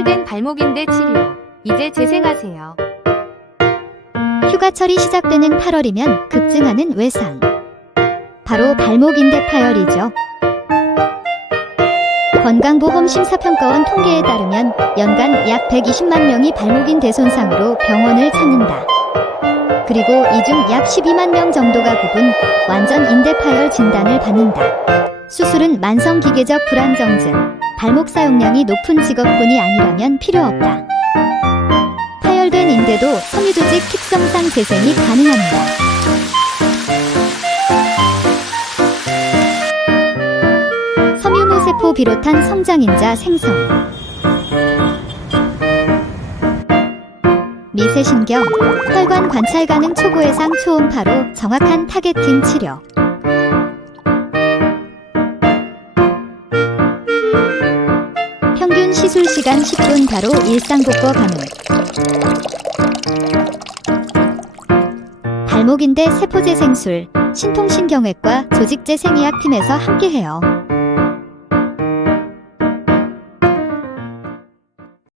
파열된 발목인대 치료. 이제 재생하세요. 휴가철이 시작되는 8월이면 급증하는 외상. 바로 발목인대 파열이죠. 건강보험 심사평가원 통계에 따르면 연간 약 120만 명이 발목인대 손상으로 병원을 찾는다. 그리고 이 중 약 12만 명 정도가 부분 완전 인대 파열 진단을 받는다. 수술은 만성 기계적 불안정증, 발목 사용량이 높은 직업군이 아니라면 필요 없다. 파열된 인대도 섬유조직 특성상 재생이 가능합니다. 섬유모세포 비롯한 성장인자 생성 미세신경, 혈관 관찰 가능 초고해상 초음파로 정확한 타겟팅 치료 시술 시간 10분 바로 일상 복구 가능 발목인대 세포재생술, 신통신경외과 조직재생의학 팀에서 함께해요.